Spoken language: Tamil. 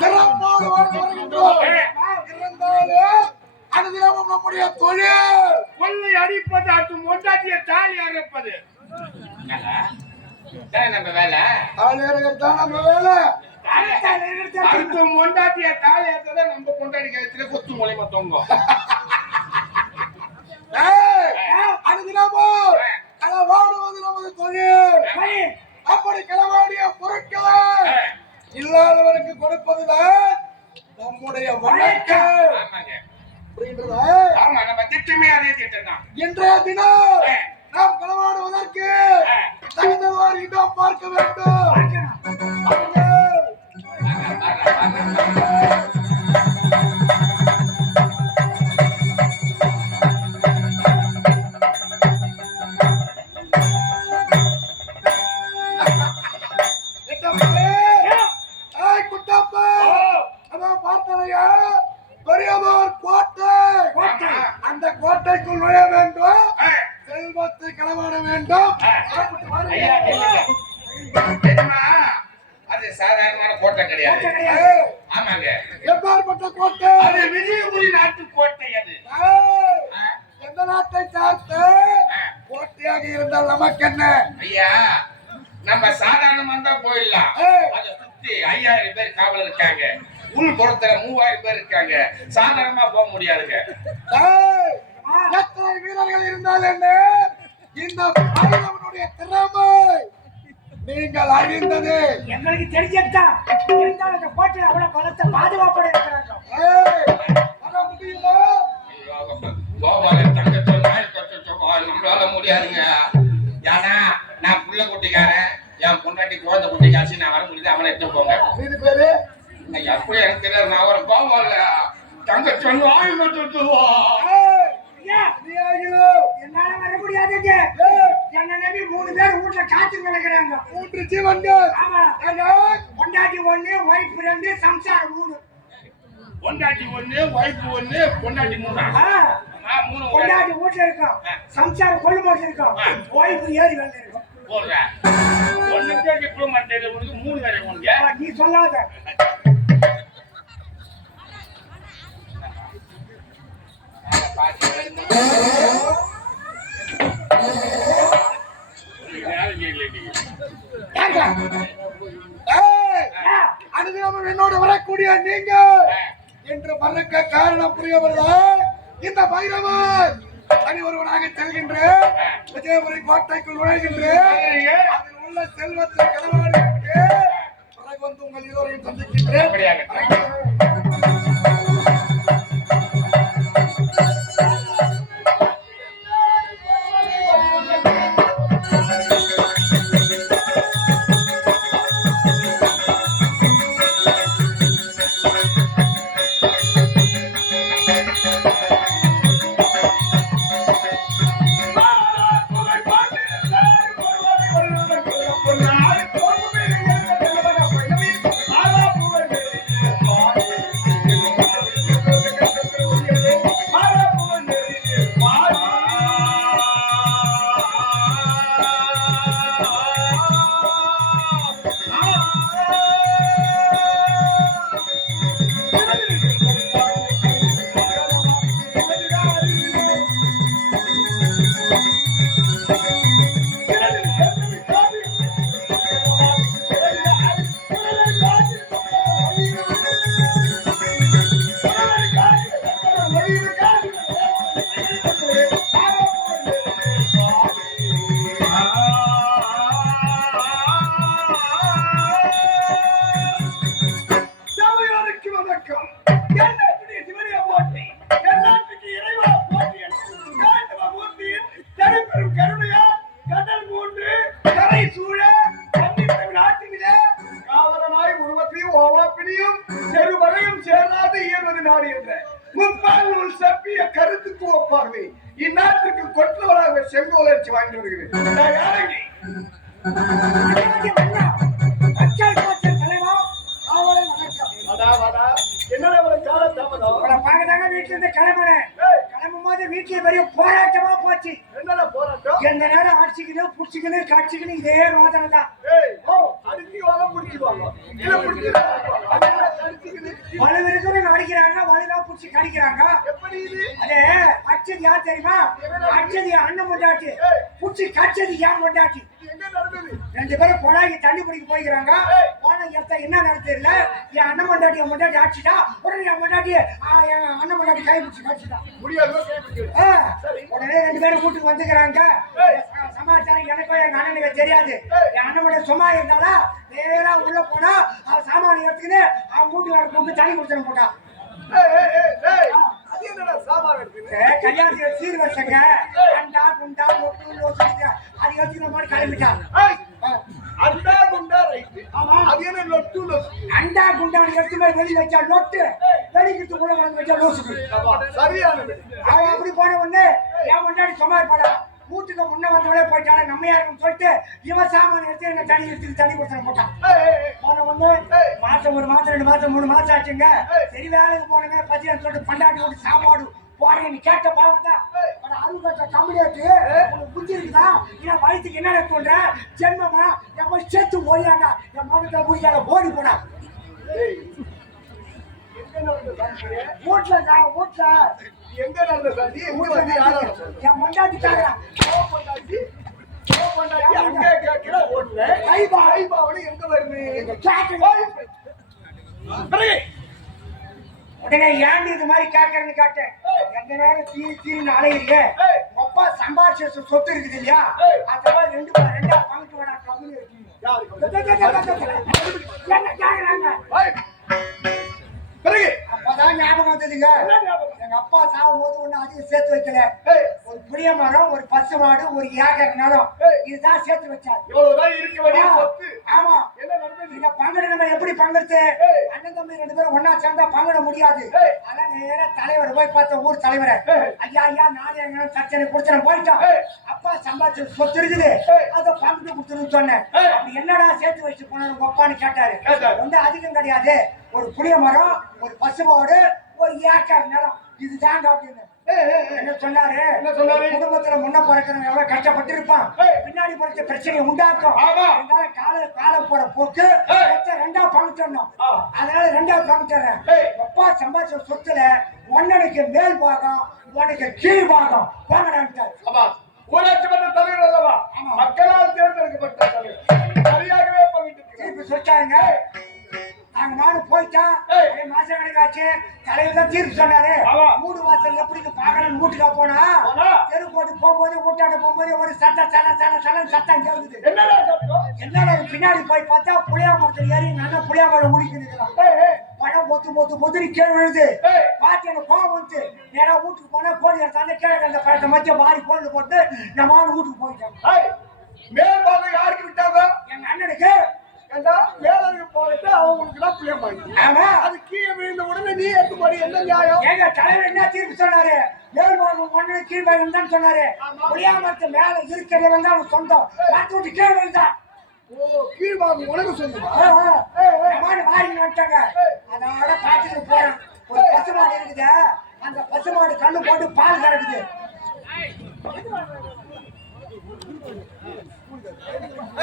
சிறப்பாக வாழ்ந்து வருகின்றோம் நம்முடைய தொழில் கொள்ளை அடிப்பது அட்டு மொண்டாட்டிய தாலி நம்ம வேலை தாலி தான் நம்ம வேலை மொண்டாட்டிய தாலி நம்ம கொண்டாடி கழுத்துல கொத்து மூலியமா தொங்கும் ஏய், அனுதினமும் களவாடுவது நமது தொழில். அப்படி களவாடிய பொருட்களை இல்லாதவருக்கு கொடுப்பதுதான் நம்முடைய புரிகின்றதா ஆமா நம்ம திட்டமே அதே திட்டம் தான் இன்றைய தினம் நாம் களவாடுவதற்கு தகுந்தவாறு இடம் பார்க்க வேண்டும். கோட்டைக்குள் நுழைய வேண்டும். செல்வத்தை களவாட வேண்டும்? அது சாதாரணமான கோட்டை கிடையாது. ஆமாங்க. எப்பேற்பட்ட கோட்டை? அது விஜயபுரி நாட்டு கோட்டை அது. எந்த நாட்டை சார்ந்த. கோட்டையாக இருந்தால் நமக்கு என்ன? ஐயா நம்ம சாதாரணமா தான் போயிடலாம் அதை சுத்தி ஐயாயிரம் பேர் காவல் இருக்காங்க. உள் புறத்துல மூவாயிரம் பேர் இருக்காங்க. சாதாரணமா போக முடியாதுங்க. எத்தனை வீரர்கள் இருந்தால் என்ன? இந்த பைரவனுடைய திறமை. நீங்கள் அறிந்தது. எங்களுக்கு தெரிஞ்சதா இருந்தாலும் அந்த கோட்டையில் அவ்வளவு பலத்தை பாதுகாப்போட இருக்கிறாங்க வர முடியுமா? கோபாலன் தங்கச்சோ நாய் கட்டச்சோ நம்மளால முடியாதுங்க ஏன்னா நான் புள்ள குட்டிக்காரன். என் பொண்டாட்டி குழந்தை குட்டி காசு நான் வர முடியுது அவனை எடுத்து போங்க இது பேரு எப்படி எனக்கு தெரியாது நான் ஒரு கோபால தங்கச்சோ நாய் என்னால வர முடியாதுங்க. ஏய், என்ன நம்பி மூணு பேர் வீட்டுல காத்து கிடக்குறாங்க. மூன்று ஜீவன்கள்? பொண்டாட்டி ஒண்ணு ஒய்ஃப் ரெண்டு சம்சாரம் மூணு. பொண்டாட்டி ஒண்ணு ஒய்ஃப் ஒண்ணு பொண்டாட்டி மூணா. பொண்டாட்டி வீட்டுல இருக்கோம். சம்சாரம் கொள்ளு போட்டு இருக்கோம். ஒய்ஃப் ஏறி வந்து இருக்கும் ஒண்ணுக்கே மூணு வேலை நீ சொல்லாத. அனுதினமும் என்னோடு வரக்கூடிய நீங்க என்று மறக்க காரணம் புரியவர்தான் இந்த பைரவர் தனி ஒருவனாக செல்கின்றேன் விஜயபுரி கோட்டைக்குள் நுழைகின்ற அதில் உள்ள செல்வத்தை களவாடி பிறகு வந்து உங்கள் இருவரையும் சந்திக்கின்றேன். கிளம்பும் போது வந்து வீட்டுல பெரிய போராட்டமா போச்சு. என்னடா போராட்டம்? எந்த நேரம் அடிச்சுக்கணும் புடிச்சுக்கணும் கடிச்சுக்கணும் இதே ரோதனை தான் அடிச்சுவாங்க பிடிச்சிடுவாங்க. இல்ல பிடிச்சிடுவாங்க வலு அடிக்கிறாங்க வலுதான் புடிச்சு கடிக்கிறாங்க. எப்படி இது? அதே அச்சது யார் தெரியுமா? அச்சது அண்ணன் பொண்டாட்டி. புடிச்சு கச்சது ஏன் நடந்தது? ரெண்டு பேரும் கொடாய்க்கு தண்ணி பிடிக்க போய்க்கிறாங்க. என்ன தெரியல? என் அண்ணன் பொண்டாட்டி என் பொண்டாட்டி ஆச்சுட்டா உடனே என் பொண்டாட்டி ஆ, என் அண்ணன் பொண்டாட்டி கை பிடிச்சி கடிச்சிட்டா. உடனே ரெண்டு பேரும் வீட்டுக்கு வந்துக்கிறாங்க. சமாச்சாரம் எனக்கும் எங்க அண்ணனுக்கு தெரியாது. என் அண்ணன் மட்டும் சும்மா இருந்தாலா நேரா உள்ள போனா அவன் சாமான் எடுத்துக்கின்னு அவன் வீட்டுக்கார தண்ணி குடிச்சிட போட்டான் கல்யாணத்துல சீர் வச்சங்க அண்டா குண்டா அது எடுத்துக்கிற மாதிரி கிளம்பிட்டான் அண்டா குண்டா ரைட் ஆமா. அது என்ன லொட்டு அண்டா குண்டா எடுத்து போய் வெளிய வச்சா லொட்டு. வெளிக்கிட்டு கூட வந்து வச்சா சரியானது அவன் அப்படி போன உடனே என் முன்னாடி சுமார் படம் வீட்டுக்கு முன்ன வந்தவளே போயிட்டாலே நம்ம யாருன்னு சொல்லிட்டு இவன் சாமான் எடுத்து என்ன தண்ணி எடுத்து தண்ணி கொடுத்து போட்டான் போன உடனே மாசம் ஒரு மாசம் ரெண்டு மாசம் மூணு மாசம் ஆச்சுங்க. சரி வேலைக்கு போனங்க பத்தியம் சொல்லிட்டு பண்டாட்டி விட்டு சாப்பாடு போறேன் நீ கேட்ட பாவம் தான் அருகட்ட கம்யூனிட்டி உனக்கு புத்தி இருக்குதா? என் வயிற்றுக்கு என்ன தோன்ற? ஜென்மமா? என் சேர்த்து ஓடியாண்டா என் மகத்தை முடியாத ஓடி சாமி? வீட்டுல வீட்டுல எங்க நடந்த யாரா என் மண்டாட்டிக்காரா ஓ பொண்டாட்டி? ஓ பொண்டாட்டி அங்க கேக்குற ஓடுற ஐபா ஐபாவளி எங்க வருது? உடனே ஏன்டி இது மாதிரி கேட்கறேன்னு கேட்டேன் எந்த நேரம் தீ அலையிறீங்க ஏய். அப்பா சம்பாதிச்ச சொத்து இருக்குது இல்லையா. அதெல்லாம் ரெண்டு ரெண்டா பங்கிட்டு வாடா கம்முனு இருக்கீங்க. யாருக்கு என்ன கேக்குறாங்க. பிறகு அப்பதான் ஞாபகம் வந்ததுங்க? எங்க அப்பா சாகும் போது ஒண்ணு அதிகம் சேர்த்து வைக்கல ஒரு புளிய மரம் ஒரு பசு மாடு ஒரு ஏக்கர் நிலம். இதுதான் சேர்த்து வச்சாரு இவ்வளவுதான் இருக்க ஆமா என்ன நடந்தது பங்கட நம்ம எப்படி. அண்ணன் தம்பி ரெண்டு பேரும் ஒண்ணா சேர்ந்தா பங்கிட முடியாது. அதான் நேரா தலைவர் போய் பார்த்த ஊர் தலைவரை. ஐயா ஐயா நானே எங்க சச்சனை குடிச்சு போயிட்டோம் ஏய். அப்பா சம்பாதிச்ச சொத்து இருக்குது. அதை பங்கிட்டு கொடுத்துருன்னு சொன்னேன் என்னடா சேர்த்து வச்சு போனாரு உங்க அப்பான்னு கேட்டாரு. வந்து அதிகம் கிடையாது ஒரு புளிய மரம் ஒரு பசுமாடு ஒரு ஏக்கர் நிலம் ஏய், ஏய். என்ன சொன்னாரு என்ன சொன்னாரு? குடும்பத்துல முன்ன பிறக்கிறவன் எவ்வளவு கஷ்டப்பட்டு இருப்பான். பின்னாடி பிறச்ச பிரச்சனையை உண்டாக்கும். அதனால கால கால போற போக்கு ரெண்டா பங்குட்டணும் ஆ. அதனால ரெண்டா பங்குட்டுறேன். அப்பா சம்பாதிச்ச சொத்துல ஒன்னனுக்கு மேல் பாகம் உனக்கு கீழ் பாகம் ஆமா ஊராட்சி மன்ற தலைவர் அல்லவா. மக்களால் தேர்ந்தெடுக்கப்பட்ட தலைவர் சரியாகவே பங்கிட்டு இருக்கிறார். நாங்க மாடு போயிட்டா மாசம் கணக்காச்சு தலைவர் தான் தீர்ப்பு சொன்னாரு. மூடு வாசல் எப்படி பாக்கணும் வீட்டுக்கா போனா? தெரு போட்டு போகும்போது வீட்டாண்ட போகும்போது ஒரு சத்தம் சல சல சலன்னு சத்தம் கேக்குது. என்னடா பின்னாடி போய் பார்த்தா புளியா மரத்தில் ஏறி நல்ல புளியா மரம் முடிக்கிறான் பழம் பொத்து பொத்து பொத்துன்னு கீழே விழுது. பார்த்து எனக்கு கோவம் வந்து நேரா வீட்டுக்கு போனா கோழி எடுத்தாங்க கீழே அந்த பழத்தை மத்திய வாரி கோல்டு போட்டு நம்ம வீட்டுக்கு போயிட்டோம் ஏய், மேல் யாருக்கு விட்டாங்க? எங்க அண்ணனுக்கு ஏண்டா மேலுக்கு போயிட்டு அவங்களுக்கு தான் வாங்கி ஆமா. அது கீழே விழுந்த உடனே நீ எடுத்து போடி என்ன நியாயம்? எங்க தலைவர் என்ன தீர்ப்பு சொன்னாரு? பாகம் ஒண்ணு கீழ் தான் சொன்னாரு. புளியா மரத்து மேல இருக்கிறவன் தான் அவன் சொந்தம். மரத்து விட்டு கீழே விழுந்தான் ஓ கீழ் பாகம் உனக்கு. நம்மால வாரி வந்துட்டாங்க. அதோட பாத்துட்டு போறேன். ஒரு பசு மாடு இருக்குது. அந்த பசு மாடு கண்ணு போட்டு பால் கறக்குது.